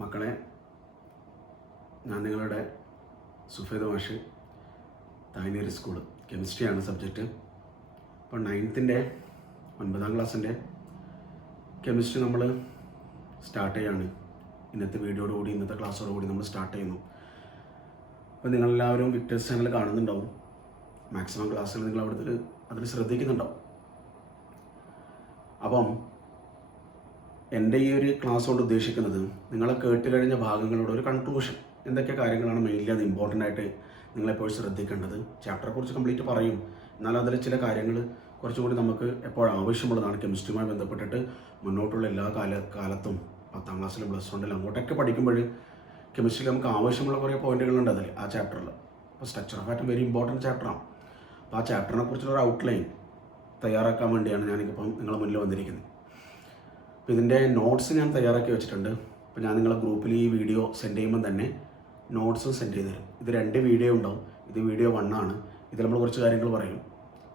മക്കളെ, ഞാൻ നിങ്ങളുടെ സുഫേദ് മാഷ്, തായ്നേരി സ്കൂൾ, കെമിസ്ട്രിയാണ് സബ്ജക്റ്റ്. അപ്പോൾ 9th 9ാം ക്ലാസ്സിൻ്റെ കെമിസ്ട്രി നമ്മൾ സ്റ്റാർട്ട് ചെയ്യാണ്. ഇന്നത്തെ വീഡിയോയോടുകൂടി, ഇന്നത്തെ ക്ലാസ്സോടുകൂടി നമ്മൾ സ്റ്റാർട്ട് ചെയ്യുന്നു. അപ്പോൾ നിങ്ങളെല്ലാവരും വിക്ടേഴ്സ് ചാനൽ കാണുന്നുണ്ടാവും. മാക്സിമം ക്ലാസ്സിൽ നിങ്ങൾ അവിടുത്തെ അതിൽ ശ്രദ്ധിക്കുന്നുണ്ടാവും. അപ്പം എൻ്റെ ഈ ഒരു ക്ലാസ് കൊണ്ട് ഉദ്ദേശിക്കുന്നത് നിങ്ങളെ കേട്ട് കഴിഞ്ഞ ഭാഗങ്ങളുടെ ഒരു കൺക്ലൂഷൻ, എന്തൊക്കെ കാര്യങ്ങളാണ് മെയിൻലി അത് ഇമ്പോർട്ടൻ്റ് ആയിട്ട് നിങ്ങളെപ്പോഴും ശ്രദ്ധിക്കേണ്ടത്. ചാപ്റ്ററെക്കുറിച്ച് കംപ്ലീറ്റ് പറയും, എന്നാൽ അതിൽ ചില കാര്യങ്ങൾ കുറച്ചുകൂടി നമുക്ക് എപ്പോഴും ആവശ്യമുള്ളതാണ്. കെമിസ്ട്രിയുമായി ബന്ധപ്പെട്ടിട്ട് മുന്നോട്ടുള്ള എല്ലാ കാലത്തും 10ാം ക്ലാസ്സിലും +1 അങ്ങോട്ടൊക്കെ പഠിക്കുമ്പോൾ കെമിസ്ട്രിയിൽ നമുക്ക് ആവശ്യമുള്ള കുറേ പോയിന്റുകളുണ്ട് അതിൽ, ആ ചാപ്റ്ററിൽ. അപ്പോൾ structure of atom very important ചാപ്റ്ററാണ്. അപ്പോൾ ആ ചാപ്റ്ററിനെ കുറിച്ചുള്ള ഔട്ട്ലൈൻ തയ്യാറാക്കാൻ വേണ്ടിയാണ് ഞാനിപ്പം നിങ്ങളുടെ മുന്നിൽ വന്നിരിക്കുന്നത്. അപ്പോൾ ഇതിൻ്റെ നോട്ട്സ് ഞാൻ തയ്യാറാക്കി വെച്ചിട്ടുണ്ട്. അപ്പോൾ ഞാൻ നിങ്ങളെ ഗ്രൂപ്പിൽ ഈ വീഡിയോ സെൻഡ് ചെയ്യുമ്പോൾ തന്നെ നോട്ട്സും സെൻഡ് ചെയ്ത് തരും. ഇത് 2 വീഡിയോ ഉണ്ടാവും. ഇത് വീഡിയോ 1 ആണ്. ഇതിൽ നമ്മൾ കുറച്ച് കാര്യങ്ങൾ പറയും.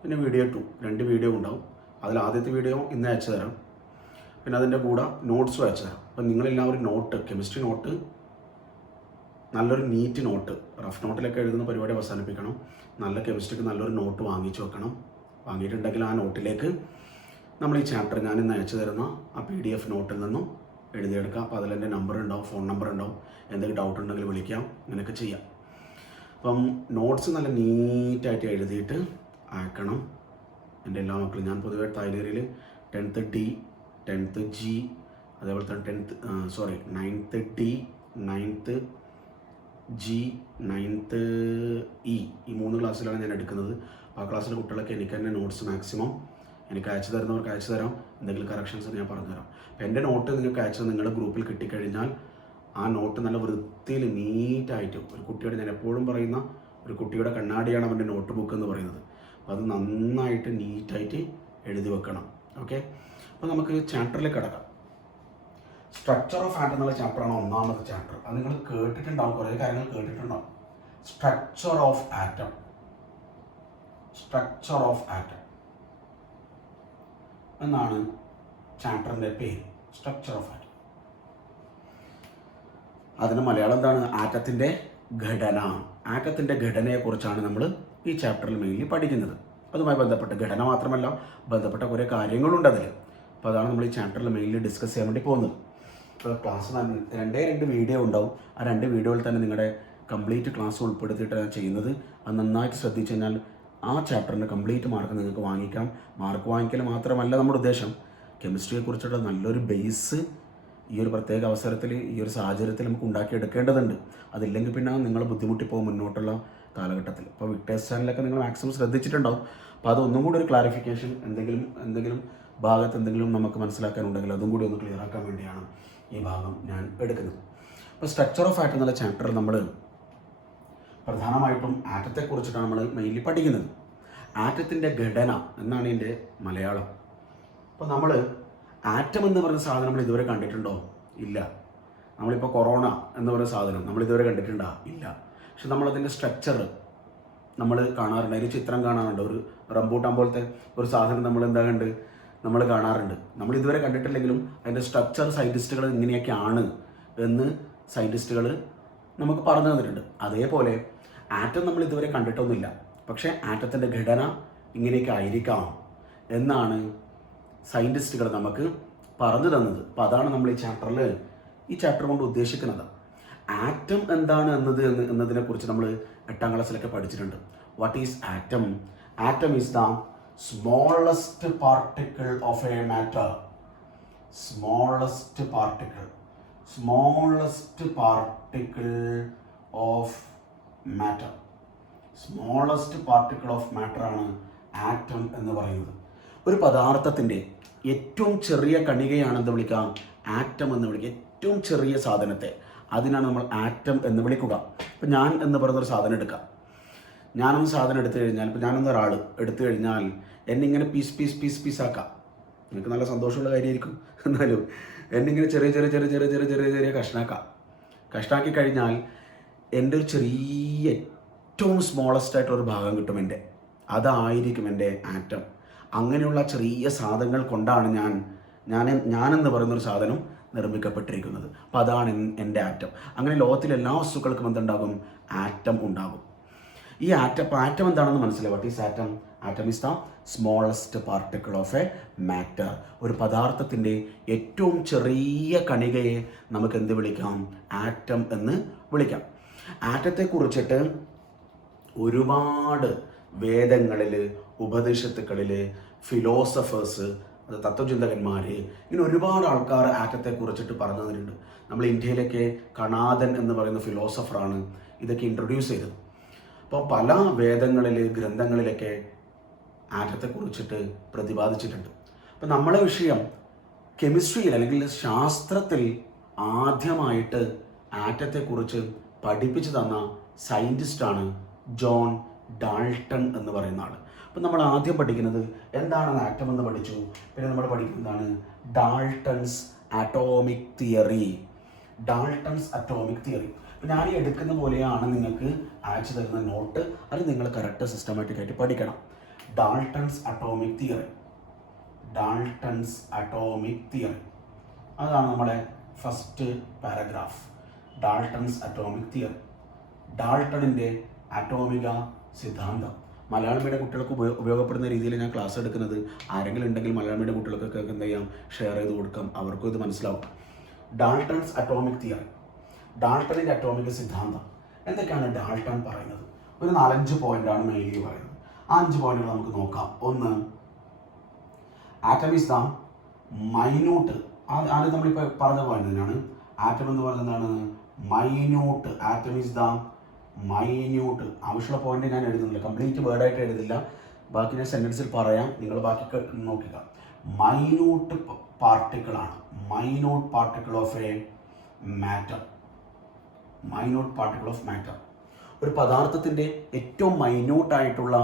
പിന്നെ വീഡിയോ 2, 2 വീഡിയോ ഉണ്ടാവും. അതിൽ ആദ്യത്തെ വീഡിയോ ഇന്ന് അയച്ചു തരാം. പിന്നെ അതിൻ്റെ കൂടെ നോട്ട്സും അയച്ചു തരാം. അപ്പോൾ നിങ്ങളെല്ലാവരും നോട്ട്, കെമിസ്ട്രി നോട്ട്, നല്ലൊരു നീറ്റ് നോട്ട്, റഫ് നോട്ടിലൊക്കെ എഴുതുന്ന പരിപാടി അവസാനിപ്പിക്കണം. നല്ല കെമിസ്ട്രിക്ക് നല്ലൊരു നോട്ട് വാങ്ങിച്ചു വെക്കണം. വാങ്ങിയിട്ടുണ്ടെങ്കിൽ ആ നോട്ടിലേക്ക് നമ്മൾ ഈ ചാപ്റ്റർ ഞാൻ ഇന്ന് അയച്ചു തരുന്ന ആ PDF നോട്ടിൽ നിന്നും എഴുതിയെടുക്കാം. അപ്പോൾ അതിലെൻ്റെ നമ്പർ ഉണ്ടാവും, ഫോൺ നമ്പർ ഉണ്ടാവും. എന്തെങ്കിലും ഡൗട്ട് ഉണ്ടെങ്കിൽ വിളിക്കാം, അങ്ങനെയൊക്കെ ചെയ്യാം. അപ്പം നോട്ട്സ് നല്ല നീറ്റായിട്ട് എഴുതിയിട്ട് അയക്കണം എൻ്റെ എല്ലാ മക്കളും. ഞാൻ പൊതുവേ തായ്നേരിയിൽ 10th D, 10th G, അതേപോലെ തന്നെ 9th D, 9th G, 9th E, ഈ 3 ക്ലാസ്സിലാണ് ഞാൻ എടുക്കുന്നത്. അപ്പോൾ ആ ക്ലാസ്സിലെ കുട്ടികളൊക്കെ എനിക്ക് തന്നെ നോട്ട്സ് മാക്സിമം എനിക്ക് അയച്ചു തരുന്നവർക്ക് അയച്ചു തരാം. എന്തെങ്കിലും കറക്ഷൻസ് ഞാൻ പറഞ്ഞുതരാം. അപ്പോൾ എൻ്റെ നോട്ട് നിങ്ങൾക്ക് അയച്ചത് നിങ്ങളുടെ ഗ്രൂപ്പിൽ കിട്ടിക്കഴിഞ്ഞാൽ ആ നോട്ട് നല്ല വൃത്തിയിൽ നീറ്റായിട്ട്, ഒരു കുട്ടിയുടെ, ഞാൻ എപ്പോഴും പറയുന്ന ഒരു കുട്ടിയുടെ കണ്ണാടിയാണ് അവൻ്റെ നോട്ട് ബുക്ക് എന്ന് പറയുന്നത്. അപ്പോൾ അത് നന്നായിട്ട് നീറ്റായിട്ട് എഴുതി വെക്കണം. ഓക്കെ, അപ്പോൾ നമുക്ക് ചാപ്റ്ററിലേക്ക് കിടക്കാം. സ്ട്രക്ചർ ഓഫ് ആറ്റം എന്നുള്ള ചാപ്റ്ററാണ് 1ാമത്തെ ചാപ്റ്റർ. അത് നിങ്ങൾ കേട്ടിട്ടുണ്ടാവും, കുറേ കാര്യങ്ങൾ കേട്ടിട്ടുണ്ടാവും. Structure of atom, structure of atom എന്നാണ് ചാപ്റ്ററിൻ്റെ പേര്. Structure of atom. അതിന് മലയാളം എന്താണ്? ആറ്റത്തിൻ്റെ ഘടന. ആറ്റത്തിൻ്റെ ഘടനയെക്കുറിച്ചാണ് നമ്മൾ ഈ ചാപ്റ്ററിൽ മെയിൻലി പഠിക്കുന്നത്. അതുമായി ബന്ധപ്പെട്ട ഘടന മാത്രമല്ല, ബന്ധപ്പെട്ട കുറേ കാര്യങ്ങളുണ്ട് അതിൽ. അപ്പോൾ അതാണ് നമ്മൾ ഈ ചാപ്റ്ററിൽ മെയിൻലി ഡിസ്കസ് ചെയ്യാൻ വേണ്ടി പോകുന്നത്. ഇപ്പോൾ ക്ലാസ് 2 വീഡിയോ ഉണ്ടാവും. ആ 2 വീഡിയോയിൽ തന്നെ നിങ്ങളുടെ കംപ്ലീറ്റ് ക്ലാസ് ഉൾപ്പെടുത്തിയിട്ടാണ് ചെയ്യുന്നത്. അത് നന്നായിട്ട് ശ്രദ്ധിച്ചു കഴിഞ്ഞാൽ ആ ചാപ്റ്ററിൻ്റെ കംപ്ലീറ്റ് മാർക്ക് നിങ്ങൾക്ക് വാങ്ങിക്കാം. മാർക്ക് വാങ്ങിക്കൽ മാത്രമല്ല നമ്മുടെ ഉദ്ദേശം, കെമിസ്ട്രിയെക്കുറിച്ചുള്ള നല്ലൊരു ബേസ് ഈ ഒരു പ്രത്യേക അവസരത്തിൽ, ഈ ഒരു സാഹചര്യത്തിൽ നമുക്ക് ഉണ്ടാക്കിയെടുക്കേണ്ടതുണ്ട്. അതില്ലെങ്കിൽ പിന്നെ നിങ്ങൾ ബുദ്ധിമുട്ടിപ്പോകും മുന്നോട്ടുള്ള കാലഘട്ടത്തിൽ. അപ്പോൾ വിക്ടേഴ്സ് ചാനലൊക്കെ നിങ്ങൾ മാക്സിമം ശ്രദ്ധിച്ചിട്ടുണ്ടാവും. അപ്പോൾ അതൊന്നും കൂടി ഒരു ക്ലാരിഫിക്കേഷൻ, എന്തെങ്കിലും ഭാഗത്ത് എന്തെങ്കിലും നമുക്ക് മനസ്സിലാക്കാനുണ്ടെങ്കിൽ അതും കൂടി ഒന്ന് ക്ലിയർ ആക്കാൻ വേണ്ടിയാണ് ഈ ഭാഗം ഞാൻ എടുക്കുന്നത്. അപ്പോൾ സ്ട്രക്ചർ ഓഫ് ആറ്റം എന്നുള്ള ചാപ്റ്റർ നമ്മൾ പ്രധാനമായിട്ടും ആറ്റത്തെക്കുറിച്ചിട്ടാണ് നമ്മൾ മെയിൻലി പഠിക്കുന്നത്. ആറ്റത്തിൻ്റെ ഘടന എന്നാണ് ഇതിൻ്റെ മലയാളം. അപ്പോൾ നമ്മൾ ആറ്റം എന്ന് പറയുന്ന സാധനം നമ്മൾ ഇതുവരെ കണ്ടിട്ടുണ്ടോ? ഇല്ല. നമ്മളിപ്പോൾ കൊറോണ എന്ന് പറയുന്ന സാധനം നമ്മൾ ഇതുവരെ കണ്ടിട്ടുണ്ടോ? ഇല്ല. പക്ഷെ നമ്മളതിൻ്റെ സ്ട്രക്ചർ നമ്മൾ കാണാറുണ്ട്. അതിന് ചിത്രം കാണാറുണ്ട്. ഒരു റംബൂട്ടാൻ പോലത്തെ ഒരു സാധനം നമ്മൾ കാണാറുണ്ട്. നമ്മൾ ഇതുവരെ കണ്ടിട്ടില്ലെങ്കിലും അതിൻ്റെ സ്ട്രക്ചർ സയൻറ്റിസ്റ്റുകൾ ഇങ്ങനെയൊക്കെയാണ് എന്ന് സയൻറ്റിസ്റ്റുകൾ നമുക്ക് പറഞ്ഞു തന്നിട്ടുണ്ട്. അതേപോലെ ആറ്റം നമ്മൾ ഇതുവരെ കണ്ടിട്ടൊന്നുമില്ല, പക്ഷേ ആറ്റത്തിൻ്റെ ഘടന ഇങ്ങനെയൊക്കെ ആയിരിക്കാം എന്നാണ് സയൻറ്റിസ്റ്റുകൾ നമുക്ക് പറഞ്ഞു തന്നത്. അപ്പോൾ അതാണ് നമ്മൾ ഈ ചാപ്റ്റർ കൊണ്ട് ഉദ്ദേശിക്കുന്നത്. ആറ്റം എന്താണ് എന്നതിനെക്കുറിച്ച് നമ്മൾ 8ാം ക്ലാസ്സിലൊക്കെ പഠിച്ചിട്ടുണ്ട്. What is atom? Atom is the smallest particle of a matter. Smallest particle of matter. Smallest particle of matter ആണ് ആറ്റം എന്ന് പറയുന്നത്. ഒരു പദാർത്ഥത്തിൻ്റെ ഏറ്റവും ചെറിയ കണികയാണെന്ന് വിളിക്കാം ആറ്റം എന്ന് വിളിക്കുക. ഏറ്റവും ചെറിയ സാധനത്തെ, അതിനാണ് നമ്മൾ ആറ്റം എന്ന് വിളിക്കുക. ഇപ്പം ഞാൻ എന്ന് പറയുന്നൊരു സാധനം എടുക്കാം. ഞാനൊന്ന് സാധനം എടുത്തു കഴിഞ്ഞാൽ, ഇപ്പോൾ ഞാനൊന്നൊരാൾ എടുത്തു കഴിഞ്ഞാൽ എന്നിങ്ങനെ പീസ് ആക്കാം. എനിക്ക് നല്ല സന്തോഷമുള്ള കാര്യമായിരിക്കും. എന്നാലും എന്നിങ്ങനെ ചെറിയ കഷ്ണാക്കി കഴിഞ്ഞാൽ എൻ്റെ ഒരു ചെറിയ ഏറ്റവും സ്മോളസ്റ്റ് ആയിട്ടൊരു ഭാഗം കിട്ടും എൻ്റെ. അതായിരിക്കും എൻ്റെ ആറ്റം. അങ്ങനെയുള്ള ചെറിയ സാധനങ്ങൾ കൊണ്ടാണ് ഞാനെന്ന് പറയുന്നൊരു സാധനം നിർമ്മിക്കപ്പെട്ടിരിക്കുന്നത്. അപ്പോൾ അതാണ് എൻ്റെ ആറ്റം. അങ്ങനെ ലോകത്തിലെ എല്ലാ വസ്തുക്കൾക്കും എന്തുണ്ടാകും? ആറ്റം ഉണ്ടാകും. ഈ ആറ്റം എന്താണെന്ന് മനസ്സിലായി. What is atom? Atom is the smallest particle of a matter. ഒരു പദാർത്ഥത്തിൻ്റെ ഏറ്റവും ചെറിയ കണികയെ നമുക്ക് എന്ത് വിളിക്കാം? ആറ്റം എന്ന് വിളിക്കാം. ആറ്റത്തെക്കുറിച്ചിട്ട് ഒരുപാട് വേദങ്ങളിൽ, ഉപനിഷത്തുക്കളിൽ, ഫിലോസഫേഴ്സ്, അത് തത്വചിന്തകന്മാർ, ഇങ്ങനെ ഒരുപാട് ആൾക്കാർ ആറ്റത്തെക്കുറിച്ചിട്ട് പറഞ്ഞു തന്നിട്ടുണ്ട്. നമ്മൾ ഇന്ത്യയിലൊക്കെ കണാദൻ എന്ന് പറയുന്ന ഫിലോസഫറാണ് ഇതൊക്കെ ഇൻട്രൊഡ്യൂസ് ചെയ്തത്. അപ്പോൾ പല വേദങ്ങളിൽ, ഗ്രന്ഥങ്ങളിലൊക്കെ ആറ്റത്തെക്കുറിച്ചിട്ട് പ്രതിപാദിച്ചിട്ടുണ്ട്. അപ്പം നമ്മളെ വിഷയം കെമിസ്ട്രിയിൽ അല്ലെങ്കിൽ ശാസ്ത്രത്തിൽ ആദ്യമായിട്ട് ആറ്റത്തെക്കുറിച്ച് പഠിപ്പിച്ചു തന്ന സയൻറ്റിസ്റ്റാണ് ജോൺ ഡാൾട്ടൺ എന്ന് പറയുന്ന ആൾ. അപ്പം നമ്മൾ ആദ്യം പഠിക്കുന്നത് എന്താണ് ആറ്റം എന്ന് പഠിച്ചു. പിന്നെ നമ്മൾ പഠിക്കുന്നതാണ് Dalton's atomic theory. Dalton's atomic theory. അപ്പം ഞാൻ ഈ എടുക്കുന്ന പോലെയാണ് നിങ്ങൾക്ക് അയച്ചു തരുന്ന നോട്ട്. അത് നിങ്ങൾ കറക്റ്റ് സിസ്റ്റമാറ്റിക്കായിട്ട് പഠിക്കണം. Dalton's atomic theory. Dalton's atomic theory അതാണ് നമ്മുടെ first paragraph. Dalton's atomic theory, ഡാൾട്ടണിൻ്റെ അറ്റോമിക സിദ്ധാന്തം. മലയാളം മീഡിയം കുട്ടികൾക്ക് ഉപയോഗപ്പെടുന്ന രീതിയിൽ ഞാൻ ക്ലാസ് എടുക്കുന്നത്. ആരെങ്കിലും ഉണ്ടെങ്കിൽ മലയാളം മീഡിയം കുട്ടികൾക്കൊക്കെ എന്ത് ചെയ്യാം? ഷെയർ ചെയ്ത് കൊടുക്കാം, അവർക്കും ഇത് മനസ്സിലാവും. ഡാൾട്ടൺസ് അറ്റോമിക് തിയറി, ഡാൾട്ടണിൻ്റെ അറ്റോമിക സിദ്ധാന്തം. എന്തൊക്കെയാണ് ഡാൾട്ടൺ പറയുന്നത്? ഒരു 4-5 പോയിന്റാണ് മെയിൻലി പറയുന്നത്. ആ 5 പോയിന്റുകൾ നമുക്ക് നോക്കാം. ഒന്ന്, ആറ്റം ഈസ് ദ മൈന്യൂട്ട്. ആദ്യം നമ്മളിപ്പോൾ പറഞ്ഞ പോയിന്റ് തന്നെയാണ്. ആറ്റം എന്ന് പറയുന്നത് എന്താണ്? Minute. Atom is the minute. ആവശ്യമുള്ള പോയിന്റ് ഞാൻ എഴുതുന്നില്ല, കംപ്ലീറ്റ് വേർഡായിട്ട് എഴുതില്ല, ബാക്കി ഞാൻ സെൻറ്റൻസിൽ പറയാം, നിങ്ങൾ ബാക്കി നോക്കുക. മൈന്യൂട്ട് പാർട്ടിക്കിളാണ്. Minute particle of a matter. Minute particle of matter. ഒരു പദാർത്ഥത്തിൻ്റെ ഏറ്റവും മൈന്യൂട്ടായിട്ടുള്ള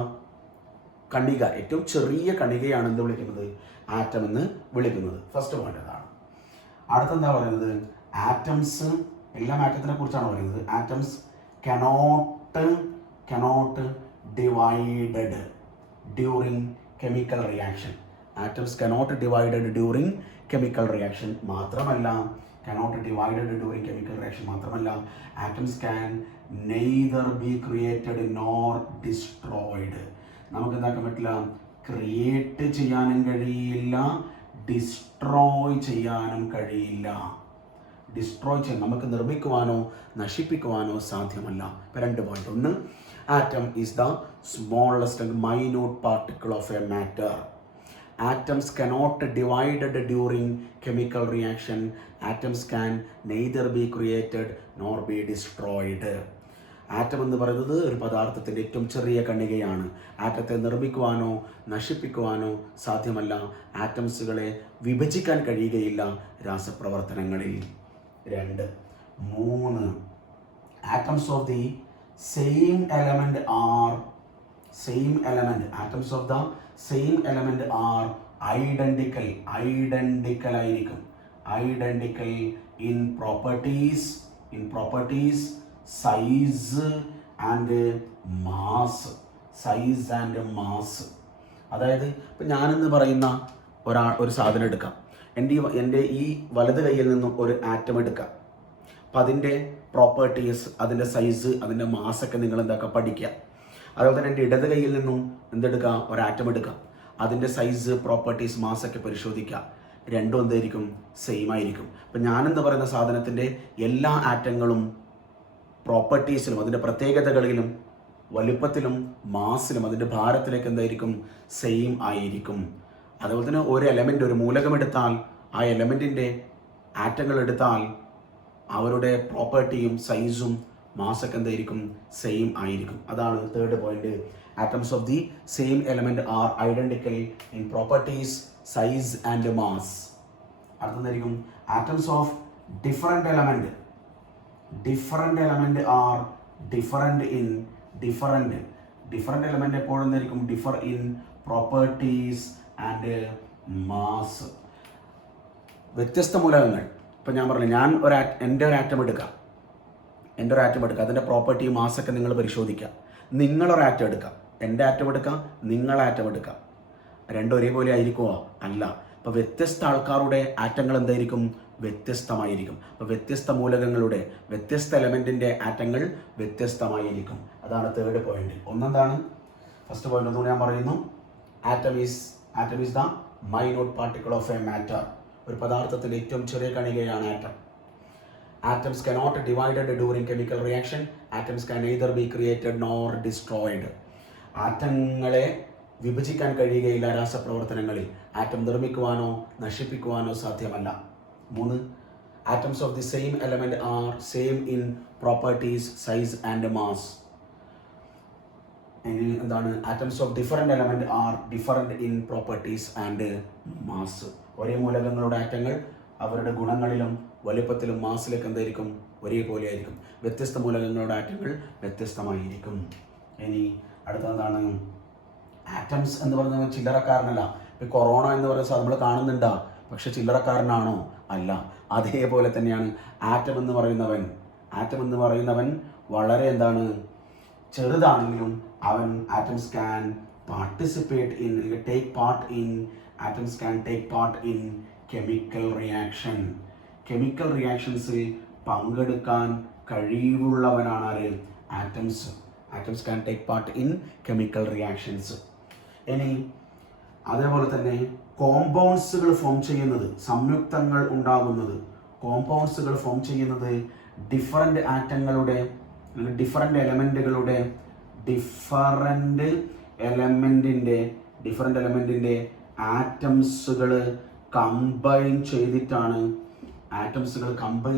കണിക, ഏറ്റവും ചെറിയ കണികയാണ് എന്ത് വിളിക്കുന്നത്? ആറ്റം എന്ന് വിളിക്കുന്നത്. ഫസ്റ്റ് പോയിന്റ് അതാണ്. അടുത്തെന്താ പറയുന്നത്? ആറ്റംസ്, എല്ലാം ആറ്റത്തിനെ കുറിച്ചാണ് പറയുന്നത്. Atoms cannot divided during chemical reaction. Atoms cannot divided during chemical reaction. മാത്രമല്ല, cannot divided during chemical reaction മാത്രമല്ല, atoms can neither be created nor destroyed. നമുക്ക് എന്താക്കാൻ പറ്റില്ല? ക്രിയേറ്റ് ചെയ്യാനും കഴിയില്ല, ഡിസ്ട്രോയ് ചെയ്യാനും കഴിയില്ല. ഡിസ്ട്രോയ് ചെയ്യാൻ, നമുക്ക് നിർമ്മിക്കുവാനോ നശിപ്പിക്കുവാനോ സാധ്യമല്ല. ഇപ്പം 2 പോയിന്റ്. ഒന്ന്, atom is the smallest and minute particle of a matter. Atoms cannot divided during chemical reaction. Atoms can neither be created nor B destroyed. Atom എന്ന് പറയുന്നത് ഒരു പദാർത്ഥത്തിൻ്റെ ഏറ്റവും ചെറിയ കണികയാണ്. ആറ്റത്തെ നിർമ്മിക്കുവാനോ നശിപ്പിക്കുവാനോ സാധ്യമല്ല. ആറ്റംസുകളെ വിഭജിക്കാൻ കഴിയുകയില്ല രാസപ്രവർത്തനങ്ങളിൽ. 2. 3. Atoms of the same element are atoms of the same element are identical ആയിരിക്കും. Identical in properties, size and mass. അതായത് ഇപ്പം ഞാനെന്ന് പറയുന്ന ഒരു സാധനം എടുക്കാം. എൻ്റെ ഈ വലത് കയ്യിൽ നിന്നും ഒരു ആറ്റം എടുക്കാം. അപ്പം അതിൻ്റെ പ്രോപ്പർട്ടീസ്, അതിൻ്റെ സൈസ്, അതിൻ്റെ മാസൊക്കെ നിങ്ങൾ എന്താക്കുക? പഠിക്കുക. അതുപോലെ തന്നെ എൻ്റെ ഇടത് കയ്യിൽ നിന്നും എന്തെടുക്കുക? ഒരു ആറ്റം എടുക്കാം. അതിൻ്റെ സൈസ്, പ്രോപ്പർട്ടീസ്, മാസൊക്കെ പരിശോധിക്കുക. രണ്ടും എന്തായിരിക്കും? സെയിം ആയിരിക്കും. അപ്പം ഞാനെന്ന് പറയുന്ന സാധനത്തിൻ്റെ എല്ലാ ആറ്റങ്ങളും പ്രോപ്പർട്ടീസിലും അതിൻ്റെ പ്രത്യേകതകളിലും വലുപ്പത്തിലും മാസിലും അതിൻ്റെ ഭാരത്തിലേക്ക് എന്തായിരിക്കും? സെയിം ആയിരിക്കും. അതുപോലെ തന്നെ ഒരു എലമെൻ്റ്, ഒരു മൂലകം എടുത്താൽ ആ എലമെൻറ്റിൻ്റെ ആറ്റങ്ങൾ എടുത്താൽ അവരുടെ പ്രോപ്പർട്ടിയും സൈസും മാസൊക്കെ എന്തായിരിക്കും? സെയിം ആയിരിക്കും. അതാണ് 3rd point. Atoms of the same element are identical in properties, size and mass. അടുത്തതായിരിക്കും atoms of different element are different in different element എപ്പോഴും എന്തായിരിക്കും? Differ in properties and mass. വ്യത്യസ്ത മൂലകങ്ങൾ. ഇപ്പം ഞാൻ പറഞ്ഞു, എൻ്റെ ഒരു ആറ്റം എടുക്കാം, അതിൻ്റെ പ്രോപ്പർട്ടി, മാസൊക്കെ നിങ്ങൾ പരിശോധിക്കുക. നിങ്ങളൊരു ആറ്റം എടുക്കാം, എൻ്റെ ആറ്റം എടുക്കാം, നിങ്ങളെ ആറ്റം എടുക്കാം. രണ്ടും ഒരേപോലെ ആയിരിക്കുമോ? അല്ല. അപ്പോൾ വ്യത്യസ്ത ആൾക്കാരുടെ ആറ്റങ്ങൾ എന്തായിരിക്കും? വ്യത്യസ്തമായിരിക്കും. അപ്പോൾ വ്യത്യസ്ത മൂലകങ്ങളുടെ വ്യത്യസ്ത എലമെൻറ്റിൻ്റെ ആറ്റങ്ങൾ വ്യത്യസ്തമായിരിക്കും. അതാണ് തേർഡ് പോയിന്റ്. ഒന്നെന്താണ്? ഫസ്റ്റ് പോയിന്റ് ഒന്നുകൂടി ഞാൻ പറയുന്നു. Atom is the minute particle of a matter. ഒരു പദാർത്ഥത്തിൻ്റെ ഏറ്റവും ചെറിയ കണികയാണ് atom. Atoms cannot divided during chemical reaction. Atoms can neither be created nor destroyed. ആറ്റങ്ങളെ വിഭജിക്കാൻ കഴിയുകയില്ല രാസപ്രവർത്തനങ്ങളിൽ. ആറ്റം നിർമ്മിക്കുവാനോ നശിപ്പിക്കുവാനോ സാധ്യമല്ല. 3. Atoms of the same element are same in properties, size and mass. എന്താണ്? Atoms of different element are different in properties and mass. ഒരേ മൂലകങ്ങളുടെ ആറ്റങ്ങൾ അവരുടെ ഗുണങ്ങളിലും വലുപ്പത്തിലും മാസിലൊക്കെ എന്തായിരിക്കും? ഒരേപോലെ ആയിരിക്കും. വ്യത്യസ്ത മൂലകങ്ങളുടെ ആറ്റങ്ങൾ വ്യത്യസ്തമായിരിക്കും. ഇനി അടുത്തെന്താണ്? ആറ്റംസ് എന്ന് പറയുന്നത് ചില്ലറക്കാരനല്ല. ഇപ്പോൾ കൊറോണ എന്ന് പറയുന്നത് നമ്മൾ കാണുന്നുണ്ടാ, പക്ഷെ ചില്ലറക്കാരനാണോ? അല്ല. അതേപോലെ തന്നെയാണ് ആറ്റം എന്ന് പറയുന്നവൻ വളരെ എന്താണ്? ചെറുതാണെങ്കിലും അവൻ atoms can take part in chemical റിയാക്ഷൻസിൽ പങ്കെടുക്കാൻ കഴിവുള്ളവനാണ് ആര്? Atoms can take part in chemical reactions. ഇനി അതേപോലെ തന്നെ കോമ്പൗണ്ട്സുകൾ ഫോം ചെയ്യുന്നത്, സംയുക്തങ്ങൾ ഉണ്ടാകുന്നത്, കോമ്പൗണ്ട്സുകൾ ഫോം ചെയ്യുന്നത് ഡിഫറെൻ്റ് ആറ്റങ്ങളുടെ ഡിഫറെൻ്റ് എലമെൻറ്റിൻ്റെ ആറ്റംസുകൾ കമ്പൈൻ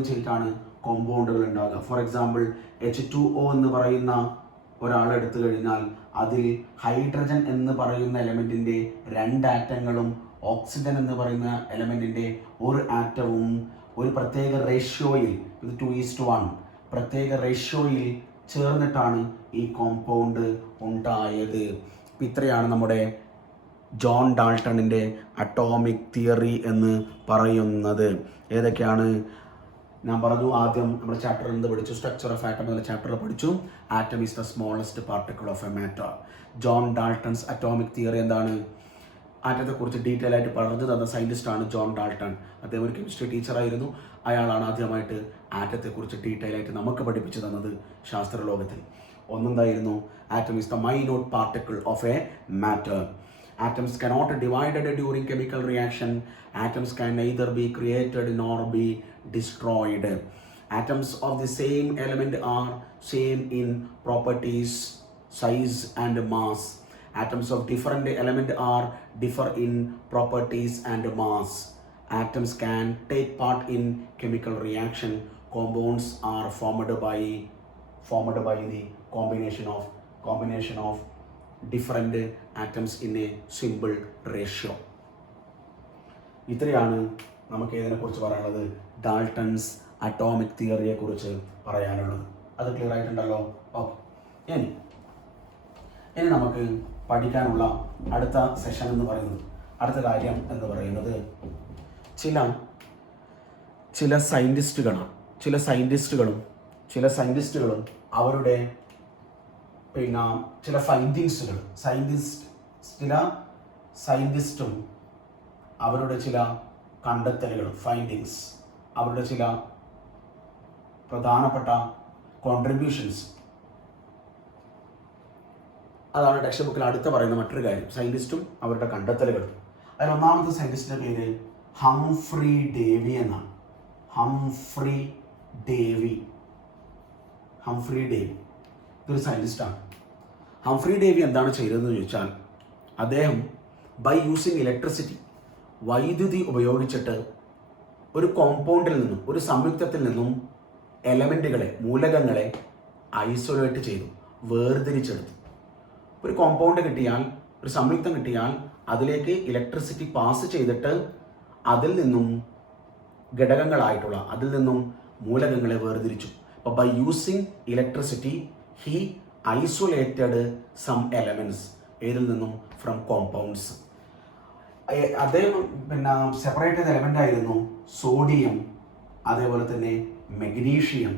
ചെയ്തിട്ടാണ് കോമ്പൗണ്ടുകൾ ഉണ്ടാകുക. ഫോർ എക്സാമ്പിൾ H2O എന്ന് പറയുന്ന ഒരാളെടുത്തു കഴിഞ്ഞാൽ അതിൽ ഹൈഡ്രജൻ എന്ന് പറയുന്ന എലമെൻറ്റിൻ്റെ 2 ആറ്റങ്ങളും ഓക്സിജൻ എന്ന് പറയുന്ന എലമെൻറ്റിൻ്റെ 1 ആറ്റവും ഒരു പ്രത്യേക റേഷ്യോയിൽ, ഇത് 2:1 പ്രത്യേക റേഷ്യോയിൽ ചേർന്നിട്ടാണ് ഈ കോമ്പൗണ്ട് ഉണ്ടായത്. ഇത്രയാണ് നമ്മുടെ ജോൺ ഡാൾട്ടണിൻ്റെ അറ്റോമിക് തിയറി എന്ന് പറയുന്നത്. ഏതൊക്കെയാണ് ഞാൻ പറഞ്ഞു? ആദ്യം നമ്മുടെ ചാപ്റ്ററിൽ നിന്ന് പഠിച്ചു, സ്ട്രക്ചർ ഓഫ് ആറ്റം എന്നുള്ള ചാപ്റ്ററിൽ പഠിച്ചു. Atom is the smallest particle of a matter. John Dalton's atomic theory എന്താണ്? ആറ്റത്തെക്കുറിച്ച് ഡീറ്റെയിൽ ആയിട്ട് പറഞ്ഞു തന്ന സയൻറ്റിസ്റ്റാണ് ജോൺ ഡാൾട്ടൺ. അദ്ദേഹം ഒരു കെമിസ്ട്രി ടീച്ചറായിരുന്നു. അയാളാണ് ആദ്യമായിട്ട് ആറ്റത്തെക്കുറിച്ച് ഡീറ്റെയിൽ ആയിട്ട് നമുക്ക് പഠിപ്പിച്ചു തന്നത് ശാസ്ത്രലോകത്തിൽ. ഒന്നെന്തായിരുന്നു? Atom is the minute particle of a matter. Atoms cannot be divided during chemical reaction. Atoms can neither be created nor be destroyed. Atoms of the same element are same in properties, size and mass. Atoms of different element are differ in properties and mass. Atoms can take part in chemical reaction. Compounds are formed by the combination of different atoms in a simple ratio. ഇത്രയാണ് നമുക്ക് ഇതിനെക്കുറിച്ച് പറയാനുള്ളത്. Dalton's atomic തിയറിയെ കുറിച്ച് പറയാനുള്ളത്. അത് clear ആയിട്ടുണ്ടല്ലോ? Okay. ഇനി നമുക്ക് പഠിക്കാനുള്ള അടുത്ത സെഷൻ എന്ന് പറയുന്നത്, അടുത്ത കാര്യം എന്ന് പറയുന്നത് ചില സയൻറ്റിസ്റ്റുകളും അവരുടെ ചില ഫൈൻഡിങ്സുകൾ, സയൻറ്റിസ്റ്റും അവരുടെ ചില കണ്ടെത്തലുകൾ, ഫൈൻഡിങ്സ്, അവരുടെ ചില പ്രധാനപ്പെട്ട കോൺട്രിബ്യൂഷൻസ്, അതാണ് ടെക്സ്റ്റ് ബുക്കിൽ അടുത്ത് പറയുന്ന മറ്റൊരു കാര്യം. സയൻറ്റിസ്റ്റും അവരുടെ കണ്ടെത്തലുകൾ. അതിൽ ഒന്നാമത്തെ സയൻറ്റിസ്റ്റിൻ്റെ പേര് ഹംഫ്രി ഡേവി എന്നാണ്. ഹംഫ്രി ഡേവി ഇതൊരു സയൻറ്റിസ്റ്റാണ്. ഹംഫ്രി ഡേവി എന്താണ് ചെയ്തതെന്ന് ചോദിച്ചാൽ, അദ്ദേഹം ബൈ യൂസിങ് ഇലക്ട്രിസിറ്റി, വൈദ്യുതി ഉപയോഗിച്ചിട്ട് ഒരു കോമ്പൗണ്ടിൽ നിന്നും, ഒരു സംയുക്തത്തിൽ നിന്നും മൂലകങ്ങളെ ഐസൊലേറ്റ് ചെയ്തു, വേർതിരിച്ചെടുത്തു. ഒരു കോമ്പൗണ്ട് കിട്ടിയാൽ, ഒരു സംയുക്തം കിട്ടിയാൽ അതിലേക്ക് ഇലക്ട്രിസിറ്റി പാസ് ചെയ്തിട്ട് അതിൽ നിന്നും മൂലകങ്ങളെ വേർതിരിച്ചു. അപ്പോൾ by using electricity he isolated some elements. ഏതിൽ നിന്നും? From compounds. അദ്ദേഹം സെപ്പറേറ്റ് ചെയ്ത എലമെൻ്റ് ആയിരുന്നു സോഡിയം, അതേപോലെ തന്നെ മഗ്നീഷ്യം,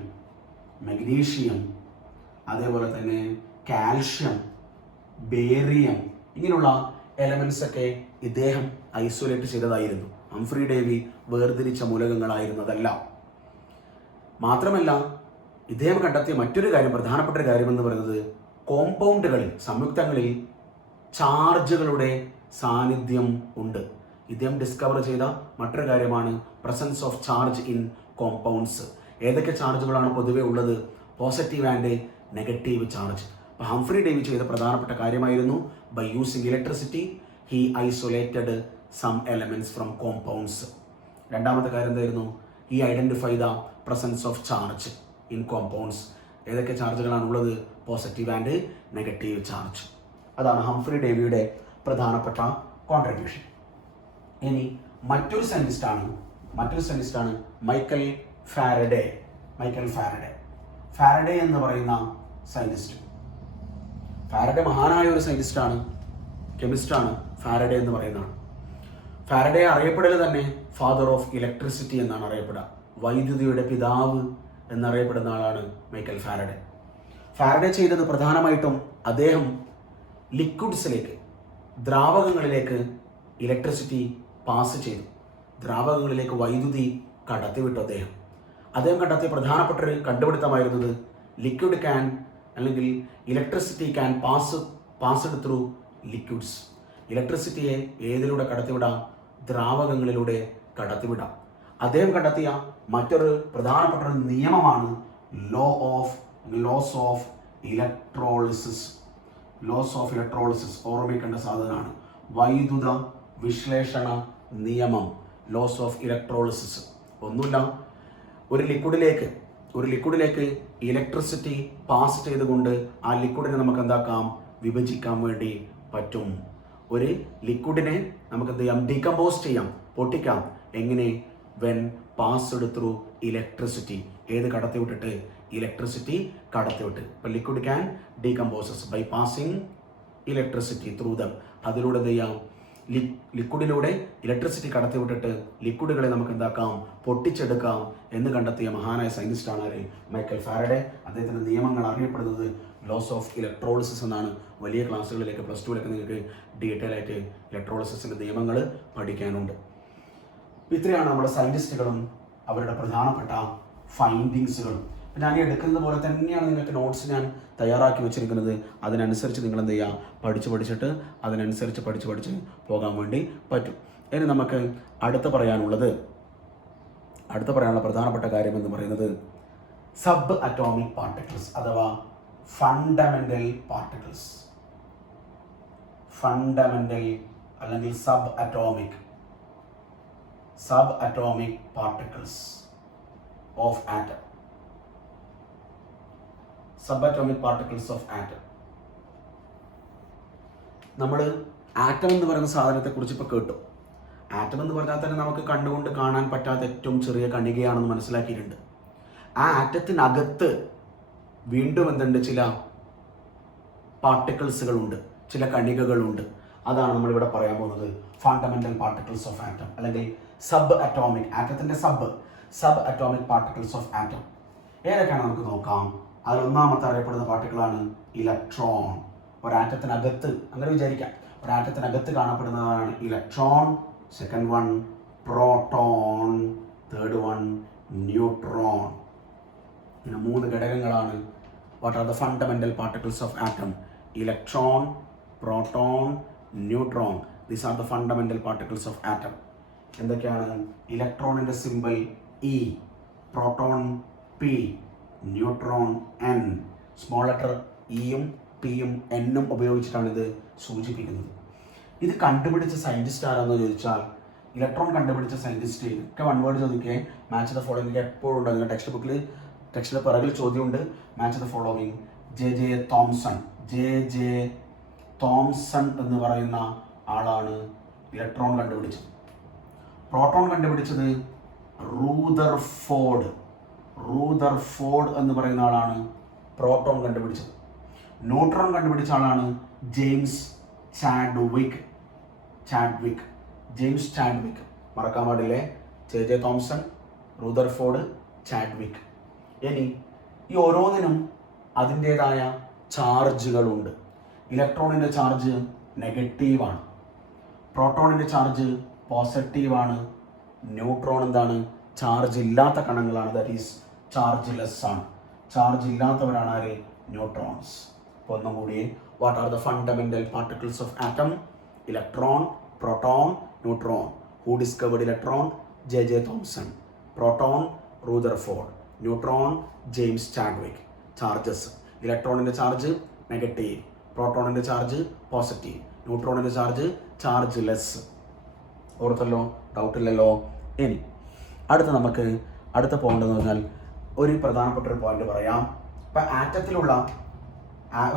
അതേപോലെ തന്നെ കാൽഷ്യം, ബേറിയം, ഇങ്ങനെയുള്ള എലമെൻറ്റ്സ് ഒക്കെ ഇദ്ദേഹം ഐസൊലേറ്റ് ചെയ്തതായിരുന്നു. ഹംഫ്രി ഡേവി വേർതിരിച്ച മൂലകങ്ങളായിരുന്നതല്ല. മാത്രമല്ല ഇദ്ദേഹം കണ്ടെത്തിയ മറ്റൊരു കാര്യം, പ്രധാനപ്പെട്ട ഒരു കാര്യം എന്ന് പറയുന്നത് കോമ്പൗണ്ടുകളിൽ, സംയുക്തങ്ങളിൽ ചാർജുകളുടെ സാന്നിധ്യം ഉണ്ട്. ഇദ്ദേഹം ഡിസ്കവർ ചെയ്ത മറ്റൊരു കാര്യമാണ് presence of charge in compounds. ഏതൊക്കെ ചാർജുകളാണ് പൊതുവെ ഉള്ളത്? Positive and negative charge. അപ്പോൾ ഹംഫ്രി ഡേവി ചെയ്ത പ്രധാനപ്പെട്ട കാര്യമായിരുന്നു by using electricity he isolated some elements from compounds. രണ്ടാമത്തെ കാര്യം എന്തായിരുന്നു? He identify the presence of charge in compounds. ഏതൊക്കെ ചാർജുകളാണ് ഉള്ളത്? Positive and negative charge. അതാണ് ഹംഫ്രി ഡേവിയുടെ പ്രധാനപ്പെട്ട കോൺട്രിബ്യൂഷൻ. ഇനി മറ്റൊരു സയൻറ്റിസ്റ്റാണ് മൈക്കൽ ഫാരഡേ. ഫാരഡേ എന്ന് പറയുന്ന സയൻറ്റിസ്റ്റ്, ഫാരഡേ മഹാനായ ഒരു സയൻറ്റിസ്റ്റാണ്, കെമിസ്റ്റാണ് ഫാരഡേ എന്ന് പറയുന്നതാണ്. ഫാരഡേ അറിയപ്പെടൽ തന്നെ ഫാദർ ഓഫ് ഇലക്ട്രിസിറ്റി എന്നാണ് അറിയപ്പെടുക. വൈദ്യുതിയുടെ പിതാവ് എന്നറിയപ്പെടുന്ന ആളാണ് മൈക്കൽ ഫാരഡേ. ഫാരഡേ ചെയ്തത് പ്രധാനമായിട്ടും അദ്ദേഹം ലിക്വിഡ്സിലേക്ക്, ദ്രാവകങ്ങളിലേക്ക് ഇലക്ട്രിസിറ്റി പാസ് ചെയ്തു. ദ്രാവകങ്ങളിലേക്ക് വൈദ്യുതി കടത്തിവിട്ടു. അദ്ദേഹം കണ്ടെത്തിയ പ്രധാനപ്പെട്ട ഒരു കണ്ടുപിടുത്തമായിരുന്നത് ലിക്വിഡ് ക്യാൻ അല്ലെങ്കിൽ electricity can passed through liquids. ഇലക്ട്രിസിറ്റിയെ ഏതിലൂടെ കടത്തിവിടാം? ദ്രാവകങ്ങളിലൂടെ കടത്തിവിടാം. അദ്ദേഹം കണ്ടെത്തിയ മറ്റൊരു പ്രധാനപ്പെട്ട ഒരു നിയമമാണ് ലോസ് ഓഫ് ഇലക്ട്രോളിസിസ്. ഓർമ്മിക്കേണ്ട സാധനമാണ് വൈദ്യുത വിശ്ലേഷണ നിയമം, ലോസ് ഓഫ് ഇലക്ട്രോളിസിസ്. ഒന്നുമില്ല, ഒരു ലിക്വിഡിലേക്ക് ഇലക്ട്രിസിറ്റി പാസ് ചെയ്തുകൊണ്ട് ആ ലിക്വിഡിനെ നമുക്ക് എന്താക്കാം? വിഭജിക്കാൻ വേണ്ടി പറ്റും. ഒരു ലിക്വിഡിനെ നമുക്ക് എന്ത് ചെയ്യാം? ഡീകമ്പോസ് ചെയ്യാം, പൊട്ടിക്കാം. എങ്ങനെ? When passed through electricity. ഏത് കടത്തിവിട്ടിട്ട്? ഇലക്ട്രിസിറ്റി കടത്തിവിട്ട്. ഇപ്പം liquid can decomposes by passing electricity through them. അതിലൂടെ എന്ത് ചെയ്യാം? ലിക്വിഡിലൂടെ ഇലക്ട്രിസിറ്റി കടത്തിവിട്ടിട്ട് ലിക്വിഡുകളെ നമുക്ക് എന്താക്കാം? പൊട്ടിച്ചെടുക്കാം എന്ന് കണ്ടെത്തിയ മഹാനായ സയൻറ്റിസ്റ്റാണ് ആര്? Michael Faraday. അദ്ദേഹത്തിൻ്റെ നിയമങ്ങൾ അറിയപ്പെടുന്നത് ലോസ് ഓഫ് ഇലക്ട്രോളിസിസ് എന്നാണ്. വലിയ ക്ലാസ്സുകളിലേക്ക് +2 നിങ്ങൾക്ക് ഡീറ്റെയിൽ ആയിട്ട് ഇലക്ട്രോളിസിസിൻ്റെ നിയമങ്ങൾ പഠിക്കാനുണ്ട്. ഇത്രയാണ് നമ്മുടെ സയൻറ്റിസ്റ്റുകളും അവരുടെ പ്രധാനപ്പെട്ട ഫൈൻഡിങ്സുകളും. ഞാൻ ഈ എടുക്കുന്നത് പോലെ തന്നെയാണ് നിങ്ങൾക്ക് നോട്ട്സ് ഞാൻ തയ്യാറാക്കി വെച്ചിരിക്കുന്നത്. അതിനനുസരിച്ച് നിങ്ങൾ എന്ത് ചെയ്യുക? പഠിച്ചിട്ട് അതിനനുസരിച്ച് പഠിച്ച് പോകാൻ വേണ്ടി പറ്റും. ഇനി നമുക്ക് അടുത്ത പറയാനുള്ള പ്രധാനപ്പെട്ട കാര്യം എന്ന് പറയുന്നത് സബ് അറ്റോമിക് പാർട്ടിക്കിൾസ് അഥവാ ഫണ്ടമെന്റൽ പാർട്ടിക്കിൾസ്. അല്ലെങ്കിൽ sub atomic particles of atom. Sub-atomic particles of atom. നമ്മൾ ആറ്റം എന്ന് പറയുന്ന സാധനത്തെക്കുറിച്ച് ഇപ്പോൾ കേട്ടു. ആറ്റം എന്ന് പറഞ്ഞാൽ തന്നെ നമുക്ക് കണ്ടുകൊണ്ട് കാണാൻ പറ്റാത്ത ഏറ്റവും ചെറിയ കണികയാണെന്ന് മനസ്സിലാക്കിയിട്ടുണ്ട്. ആ ആറ്റത്തിനകത്ത് വീണ്ടും എന്തുണ്ട്? ചില പാർട്ടിക്കിൾസുകളുണ്ട്, ചില കണികകളുണ്ട്. അതാണ് നമ്മളിവിടെ പറയാൻ പോകുന്നത് ഫണ്ടമെന്റൽ പാർട്ടിക്കിൾസ് ഓഫ് ആറ്റം അല്ലെങ്കിൽ സബ് അറ്റോമിക്. ആറ്റത്തിൻ്റെ sub atomic particles of atom ഏതൊക്കെയാണ് നമുക്ക് നോക്കാം. അതിലൊന്നാമത്തെ അറിയപ്പെടുന്ന പാർട്ടിക്കിളാണ് ഇലക്ട്രോൺ. ഒരാറ്റത്തിനകത്ത്, അങ്ങനെ വിചാരിക്കാം, ഒരാറ്റത്തിനകത്ത് കാണപ്പെടുന്നതാണ് electron. Second one proton, third one neutron. ഇങ്ങനെ 3 ഘടകങ്ങളാണ്. What are the fundamental particles of atom? Electron, proton, neutron. These are the fundamental particles of atom. എന്തൊക്കെയാണ്? ഇലക്ട്രോണിൻ്റെ simple E, proton P, neutron N. Small letter ഇയും പിയും എന്നും ഉപയോഗിച്ചിട്ടാണ് ഇത് സൂചിപ്പിക്കുന്നത്. ഇത് കണ്ടുപിടിച്ച സയൻറ്റിസ്റ്റ് ആരാണെന്ന് ചോദിച്ചാൽ ഇലക്ട്രോൺ കണ്ടുപിടിച്ച സയൻറ്റിസ്റ്റ് ഒക്കെ 1 വേർഡ് ചോദിക്കുകയെ മാച്ച് ദ ഫോളോവിംഗ് എപ്പോഴും ഉണ്ട്. അതിൻ്റെ ടെക്സ്റ്റിലെ പിറകിൽ ചോദ്യമുണ്ട്. Match the following. J Thomson എന്ന് പറയുന്ന ആളാണ് ഇലക്ട്രോൺ കണ്ടുപിടിച്ചത്. പ്രോട്ടോൺ കണ്ടുപിടിച്ചത് റൂദർഫോർഡ് എന്ന് പറയുന്ന ആളാണ് പ്രോട്ടോൺ കണ്ടുപിടിച്ചത്. ന്യൂട്രോൺ കണ്ടുപിടിച്ച ആളാണ് ജെയിംസ് ചാഡ്വിക്. മറക്കാൻ പാടില്ലേ? J Thomson, Rutherford, Chadwick. ഇനി ഈ ഓരോന്നിനും അതിൻ്റേതായ ചാർജുകളുണ്ട്. ഇലക്ട്രോണിൻ്റെ ചാർജ് നെഗറ്റീവാണ്, പ്രോട്ടോണിൻ്റെ ചാർജ് പോസിറ്റീവാണ്, ന്യൂട്രോൺ എന്താണ്? ചാർജ് ഇല്ലാത്ത കണങ്ങളാണ്, ദാറ്റ് ഈസ് ചാർജ്ലെസ് ആണ്. ചാർജ് ഇല്ലാത്തവരാണ് ആര്? ന്യൂട്രോൺസ്. അപ്പോൾ ഒന്നും കൂടി, what are the fundamental particles of atom? Electron, proton, neutron. Who discovered electron? J Thomson. Proton, Rutherford. Neutron, James Chadwick. Charges: ഇലക്ട്രോണിൻ്റെ ചാർജ് നെഗറ്റീവ്, പ്രോട്ടോണിൻ്റെ ചാർജ് പോസിറ്റീവ്, ന്യൂട്രോണിൻ്റെ ചാർജ് ലെസ്. ഓർത്തല്ലോ? ഡൗട്ടില്ലല്ലോ? ഇനി അടുത്ത പോകേണ്ടതെന്ന് പറഞ്ഞാൽ ഒരു പ്രധാനപ്പെട്ട ഒരു പോയിന്റ് പറയാം. ഇപ്പം ആറ്റത്തിലുള്ള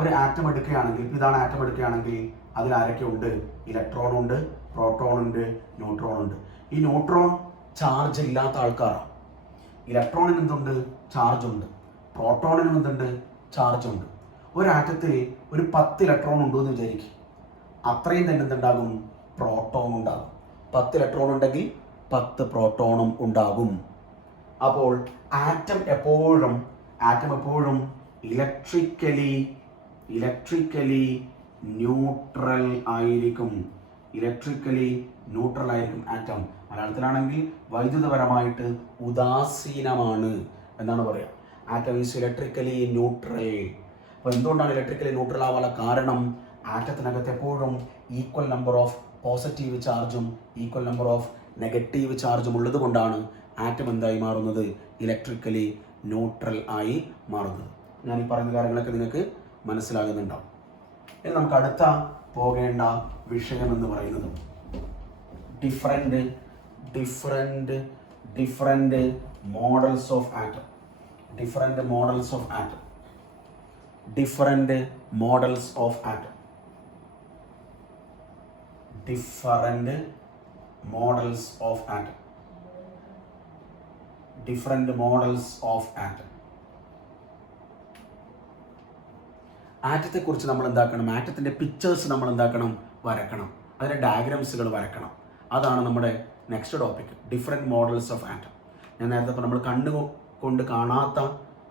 ഒരു ആറ്റം എടുക്കുകയാണെങ്കിൽ, ഇതാണ് ആറ്റം എടുക്കുകയാണെങ്കിൽ അതിൽ ആരൊക്കെ ഉണ്ട്? ഇലക്ട്രോൺ ഉണ്ട്, പ്രോട്ടോൺ ഉണ്ട്, ന്യൂട്രോൺ ഉണ്ട്. ഈ ന്യൂട്രോൺ ചാർജ് ഇല്ലാത്ത ആൾക്കാരാണ്. ഇലക്ട്രോണിന് എന്തുണ്ട്? ചാർജ് ഉണ്ട്. പ്രോട്ടോണിനും എന്തുണ്ട്? ചാർജ് ഉണ്ട്. ഒരു ആറ്റത്തിൽ ഒരു 10 ഇലക്ട്രോൺ ഉണ്ടെന്ന് വിചാരിക്കും, അത്രയും തന്നെ എന്തുണ്ടാകും? പ്രോട്ടോൺ ഉണ്ടാകും. 10 ഇലക്ട്രോൺ ഉണ്ടെങ്കിൽ 10 പ്രോട്ടോണും ഉണ്ടാകും. അപ്പോൾ ആറ്റം എപ്പോഴും ഇലക്ട്രിക്കലി ന്യൂട്രൽ ആയിരിക്കും. ആറ്റം. മലയാളത്തിലാണെങ്കിൽ വൈദ്യുതപരമായിട്ട് ഉദാസീനമാണ് എന്നാണ് പറയുക. Atom is electrically neutral. അപ്പോൾ എന്തുകൊണ്ടാണ് ഇലക്ട്രിക്കലി ന്യൂട്രൽ ആവാനുള്ള കാരണം? ആറ്റത്തിനകത്ത് എപ്പോഴും ഈക്വൽ നമ്പർ ഓഫ് പോസിറ്റീവ് ചാർജും ഈക്വൽ നമ്പർ ഓഫ് നെഗറ്റീവ് ചാർജും ഉള്ളത് കൊണ്ടാണ് ആറ്റം എന്തായി മാറുന്നത്? ഇലക്ട്രിക്കലി ന്യൂട്രൽ ആയി മാറുന്നത്. ഞാൻ ഈ പറയുന്ന കാര്യങ്ങളൊക്കെ നിങ്ങൾക്ക് മനസ്സിലാകുന്നുണ്ടാവും. ഇനി നമുക്ക് അടുത്ത പോകേണ്ട വിഷയം എന്ന് പറയുന്നത് ഡിഫറെൻറ്റ് മോഡൽസ് ഓഫ് ആറ്റം. ആറ്റത്തെക്കുറിച്ച് നമ്മൾ എന്താക്കണം? ആറ്റത്തിൻ്റെ പിക്ചേഴ്സ് നമ്മൾ എന്താക്കണം? വരക്കണം. അതിൻ്റെ ഡയഗ്രാംസുകൾ വരക്കണം. അതാണ് നമ്മുടെ next topic, different models of atom. ഞാൻ നേരത്തെ ഇപ്പോൾ നമ്മൾ കണ്ണുകൊണ്ട് കാണാത്ത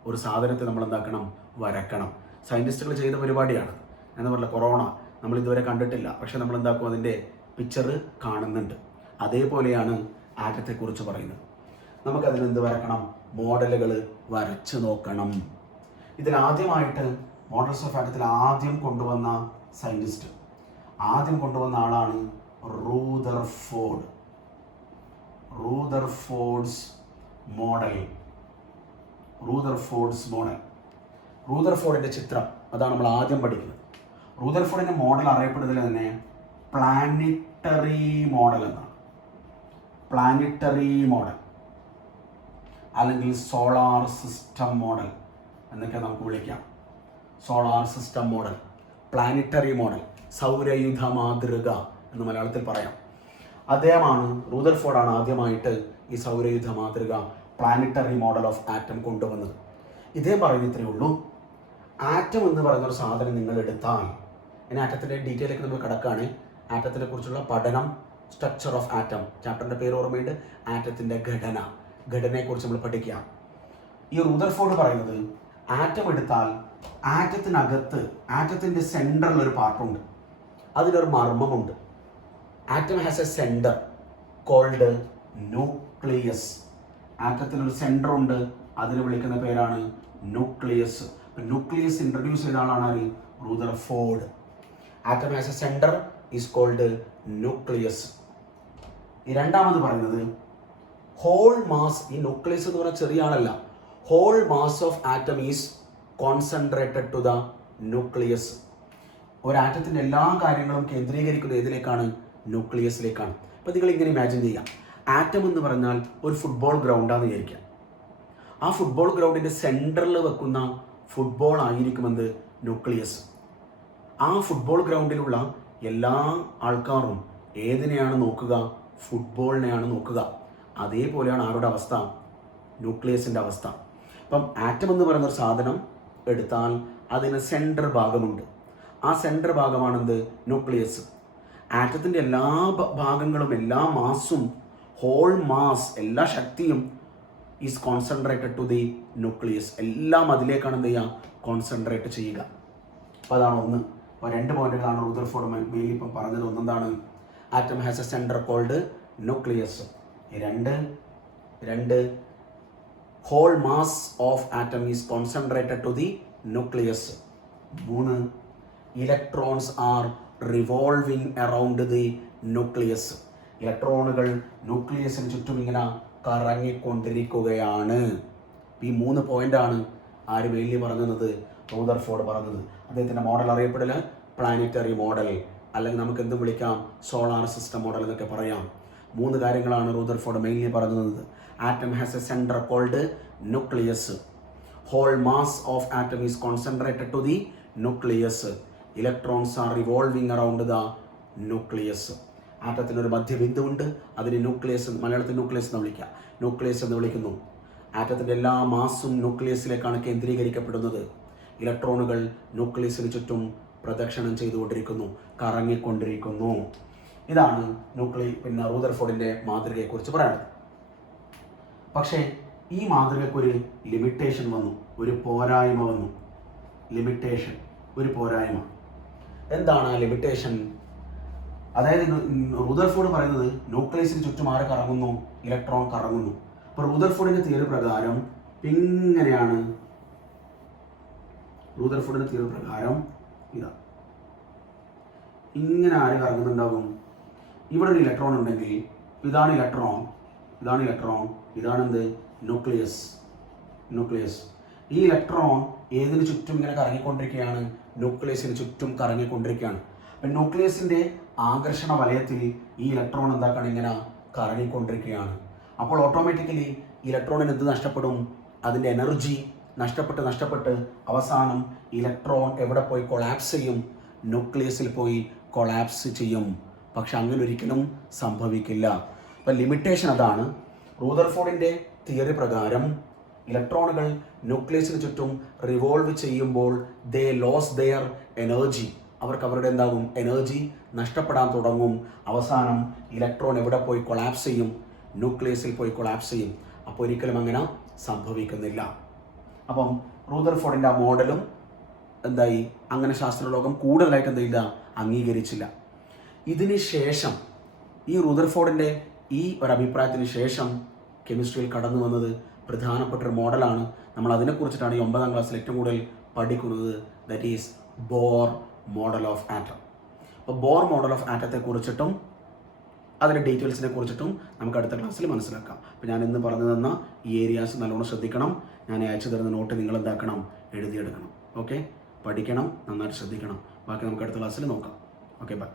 ഒരു സാധനത്തെ നമ്മൾ എന്താക്കണം? വരക്കണം. സയൻറ്റിസ്റ്റുകൾ ചെയ്ത പരിപാടിയാണ്. എന്ന് പറഞ്ഞാൽ കൊറോണ നമ്മൾ ഇതുവരെ കണ്ടിട്ടില്ല, പക്ഷെ നമ്മൾ എന്താക്കും? അതിൻ്റെ പിക്ചർ കാണുന്നുണ്ട്. അതേപോലെയാണ് ആറ്റത്തെക്കുറിച്ച് പറയുന്നത്. നമുക്കതിനെന്ത് വരക്കണം? മോഡലുകൾ വരച്ച് നോക്കണം. ഇതിലാദ്യമായിട്ട് മോഡൽസ് ഓഫ് ആറ്റത്തിൽ ആദ്യം കൊണ്ടുവന്ന ആളാണ് റൂദർഫോർഡ്സ് മോഡൽ. റൂദർഫോർഡിൻ്റെ ചിത്രം, അതാണ് നമ്മൾ ആദ്യം പഠിക്കുന്നത്. റൂദർഫോർഡിൻ്റെ മോഡൽ അറിയപ്പെടുന്നതിൽ തന്നെ പ്ലാനറ്ററി മോഡൽ എന്നാണ്. അല്ലെങ്കിൽ സോളാർ സിസ്റ്റം മോഡൽ എന്നൊക്കെ നമുക്ക് വിളിക്കാം. പ്ലാനറ്ററി മോഡൽ, സൗരയുധ മാതൃക എന്ന് മലയാളത്തിൽ പറയാം. റൂദർഫോർഡാണ് ആദ്യമായിട്ട് ഈ സൗരയുധ മാതൃക, പ്ലാനറ്ററി മോഡൽ ഓഫ് ആറ്റം കൊണ്ടുവന്നത്. ഇതേ പറയുന്നത്രേ ഉള്ളൂ. ആറ്റം എന്ന് പറയുന്ന ഒരു സാധനം നിങ്ങൾ എടുത്താൽ, ഇനി ആറ്റത്തിൻ്റെ ഡീറ്റെയിലേക്ക് നമ്മൾ കിടക്കുകയാണ്. ആറ്റത്തിനെ കുറിച്ചുള്ള പഠനം, സ്ട്രക്ചർ ഓഫ് ആറ്റം, ചാപ്റ്ററിൻ്റെ പേര് ഓർമ്മയുണ്ട്, ആറ്റത്തിൻ്റെ ഘടനയെക്കുറിച്ച് നമ്മൾ പഠിക്കാം. ഈ റൂദർഫോർഡ് പറയുന്നത് ആറ്റം എടുത്താൽ ആറ്റത്തിൻ്റെ സെൻറ്ററിൽ ഒരു പാർട്ടുണ്ട്, അതിലൊരു മർമ്മമുണ്ട്. Atom has a centre called nucleus. ആറ്റത്തിനൊരു സെൻറ്റർ ഉണ്ട്, അതിന് വിളിക്കുന്ന പേരാണ് ന്യൂക്ലിയസ്. ന്യൂക്ലിയസ് ഇൻട്രൊഡ്യൂസ് ചെയ്ത ആളാണ് Rutherford. Atom has a centre is called nucleus. ഈ രണ്ടാമത് പറയുന്നത് ഹോൾ മാസ്. ഈ ന്യൂക്ലിയസ് എന്ന് പറഞ്ഞാൽ ചെറിയ ആളല്ല. Whole mass of atom is concentrated to the nucleus. ഒരാറ്റത്തിൻ്റെ എല്ലാ കാര്യങ്ങളും കേന്ദ്രീകരിക്കുന്നത് ഏതിലേക്കാണ്? ന്യൂക്ലിയസിലേക്കാണ്. അപ്പോൾ നിങ്ങൾ ഇങ്ങനെ ഇമാജിൻ ചെയ്യാം, ആറ്റം എന്ന് പറഞ്ഞാൽ ഒരു ഫുട്ബോൾ ഗ്രൗണ്ടാന്ന് വിചാരിക്കാം. ആ ഫുട്ബോൾ ഗ്രൗണ്ടിൻ്റെ സെൻറ്ററിൽ വെക്കുന്ന ഫുട്ബോൾ ആയിരിക്കുമെന്ന് ന്യൂക്ലിയസ്. ആ ഫുട്ബോൾ ഗ്രൗണ്ടിലുള്ള എല്ലാ ആൾക്കാരും ഏതിനെയാണ് നോക്കുക? ഫുട്ബോളിനെയാണ് നോക്കുക. അതേപോലെയാണ് ആരുടെ അവസ്ഥ? ന്യൂക്ലിയസിൻ്റെ അവസ്ഥ. അപ്പം ആറ്റം എന്ന് പറയുന്നൊരു സാധനം എടുത്താൽ അതിന് സെൻറ്റർ ഭാഗമുണ്ട്. ആ സെൻറ്റർ ഭാഗമാണെന്ത്? ന്യൂക്ലിയസ്. ആറ്റത്തിൻ്റെ എല്ലാ ഭാഗങ്ങളും, എല്ലാ മാസും, ഹോൾ മാസ്, എല്ലാ ശക്തിയും is concentrated to the nucleus. എല്ലാം അതിലേക്കാണ് എന്ത് ചെയ്യുക? കോൺസെൻട്രേറ്റ് ചെയ്യുക. അപ്പോൾ അതാണ് ഒന്ന്. അപ്പോൾ 2 പോയിന്റുകളാണ് റൂദർഫോർഡ് മെയിൻലി ഇപ്പം പറഞ്ഞത്. ഒന്നെന്താണ്? Atom has a centre called nucleus. രണ്ട് whole mass of atom is concentrated to the nucleus. 3 electrons are revolving around the nucleus. ഇലക്ട്രോണുകൾ ന്യൂക്ലിയസിന് ചുറ്റും ഇങ്ങനെ കറങ്ങിക്കൊണ്ടിരിക്കുകയാണ്. ഈ 3 പോയിന്റാണ് ആര് മെയിൻലി പറഞ്ഞത്? റൂദർഫോർഡ് പറഞ്ഞത്. അദ്ദേഹത്തിൻ്റെ മോഡൽ അറിയപ്പെടൽ പ്ലാനറ്ററി മോഡൽ, അല്ലെങ്കിൽ നമുക്ക് എന്തും വിളിക്കാം സോളാർ സിസ്റ്റം മോഡൽ എന്നൊക്കെ പറയാം. 3 കാര്യങ്ങളാണ് റൂദർഫോർഡ് മെയിൻലി പറഞ്ഞത്. Atom has a center called nucleus. Whole mass of atom is concentrated to the nucleus. Electrons are revolving around the nucleus. ആറ്റത്തിന് ഒരു മധ്യബിന്ദുവുണ്ട്, അതിന് ന്യൂക്ലിയസ്, മലയാളത്തിൽ ന്യൂക്ലിയസ് എന്ന് വിളിക്കാം, ന്യൂക്ലിയസ് എന്ന് വിളിക്കുന്നു. ആറ്റത്തിൻ്റെ എല്ലാ മാസും ന്യൂക്ലിയസിലേക്കാണ് കേന്ദ്രീകരിക്കപ്പെടുന്നത്. ഇലക്ട്രോണുകൾ ന്യൂക്ലിയസിന് ചുറ്റും പ്രദക്ഷിണം ചെയ്തുകൊണ്ടിരിക്കുന്നു, കറങ്ങിക്കൊണ്ടിരിക്കുന്നു. ഇതാണ് റൂദർഫോർഡിൻ്റെ മാതൃകയെക്കുറിച്ച് പറയുന്നത്. പക്ഷേ ഈ മാതൃകയ്ക്കൊരു ലിമിറ്റേഷൻ വന്നു, ഒരു പോരായ്മ വന്നു. ലിമിറ്റേഷൻ, ഒരു പോരായ്മ. എന്താണ് ആ ലിമിറ്റേഷൻ? അതായത് റൂദർഫോർഡ് പറയുന്നത് ന്യൂക്ലിയസിന് ചുറ്റും ആര് കറങ്ങുന്നു? ഇലക്ട്രോൺ കറങ്ങുന്നു. അപ്പോൾ റൂദർഫോർഡിൻ്റെ തിയറി പ്രകാരം ഇങ്ങനെയാണ്. റൂദർഫോർഡിൻ്റെ തിയറി പ്രകാരം ഇതാ, ഇങ്ങനെ ആര് കറങ്ങുന്നുണ്ടാകും? ഇവിടെ ഒരു ഇലക്ട്രോൺ ഉണ്ടെങ്കിൽ ഇതാണ് ഇലക്ട്രോൺ, ഇതാണ് ഇലക്ട്രോൺ, ഇതാണെന്ത്? ന്യൂക്ലിയസ്. ഈ ഇലക്ട്രോൺ ഏതിന് ചുറ്റും ഇങ്ങനെ കറങ്ങിക്കൊണ്ടിരിക്കുകയാണ്? ന്യൂക്ലിയസിന് ചുറ്റും കറങ്ങിക്കൊണ്ടിരിക്കുകയാണ്. അപ്പം ന്യൂക്ലിയസിൻ്റെ ആകർഷണ വലയത്തിൽ ഈ ഇലക്ട്രോൺ എന്താക്കാണ്? ഇങ്ങനെ കറങ്ങിക്കൊണ്ടിരിക്കുകയാണ്. അപ്പോൾ ഓട്ടോമാറ്റിക്കലി ഇലക്ട്രോണിന് എന്ത് നഷ്ടപ്പെടും? അതിൻ്റെ എനർജി നഷ്ടപ്പെട്ട് അവസാനം ഇലക്ട്രോൺ എവിടെ പോയി കൊളാപ്സ് ചെയ്യും? ന്യൂക്ലിയസിൽ പോയി കൊളാപ്സ് ചെയ്യും. പക്ഷെ അങ്ങനെ ഒരിക്കലും സംഭവിക്കില്ല. അപ്പം ലിമിറ്റേഷൻ അതാണ്. റൂദർഫോർഡിൻ്റെ തിയറി പ്രകാരം ഇലക്ട്രോണുകൾ ന്യൂക്ലിയസിന് ചുറ്റും റിവോൾവ് ചെയ്യുമ്പോൾ ദേ ലോസ് ദെയർ എനർജി. അവർക്ക് അവരുടെ എന്താകും? എനർജി നഷ്ടപ്പെടാൻ തുടങ്ങും. അവസാനം ഇലക്ട്രോൺ എവിടെ പോയി കൊളാപ്സ് ചെയ്യും? ന്യൂക്ലിയസിൽ പോയി കൊളാപ്സ് ചെയ്യും. അപ്പോൾ ഒരിക്കലും അങ്ങനെ സംഭവിക്കുന്നില്ല. അപ്പം റൂദർഫോർഡിൻ്റെ ആ മോഡലും എന്തായി? അങ്ങനെ ശാസ്ത്രലോകം കൂടുതലായിട്ട് എന്തില്ല, അംഗീകരിച്ചില്ല. ഇതിന് ശേഷം ഈ റൂദർഫോർഡിൻ്റെ ഈ ഒരു അഭിപ്രായത്തിന് ശേഷം കെമിസ്ട്രിയിൽ കടന്നു വന്നത് പ്രധാനപ്പെട്ട ഒരു മോഡലാണ്. നമ്മൾ അതിനെക്കുറിച്ചിട്ടാണ് ഈ 9ാം ക്ലാസ്സിൽ ഏറ്റവും കൂടുതൽ പഠിക്കുന്നത്. That is Bohr model of atom. അപ്പോൾ ബോർ മോഡൽ ഓഫ് ആറ്റത്തെക്കുറിച്ചിട്ടും അതിൻ്റെ ഡീറ്റെയിൽസിനെ കുറിച്ചിട്ടും നമുക്ക് അടുത്ത ക്ലാസ്സിൽ മനസ്സിലാക്കാം. അപ്പോൾ ഞാൻ ഇന്ന് പറഞ്ഞു തന്ന ഈ ഏരിയാസ് നല്ലോണം ശ്രദ്ധിക്കണം. ഞാൻ അയച്ചു തരുന്ന നോട്ട് നിങ്ങൾ എന്താക്കണം? എഴുതിയെടുക്കണം. ഓക്കെ, പഠിക്കണം, നന്നായിട്ട് ശ്രദ്ധിക്കണം. ബാക്കി നമുക്ക് അടുത്ത ക്ലാസ്സിൽ നോക്കാം. Okay, by.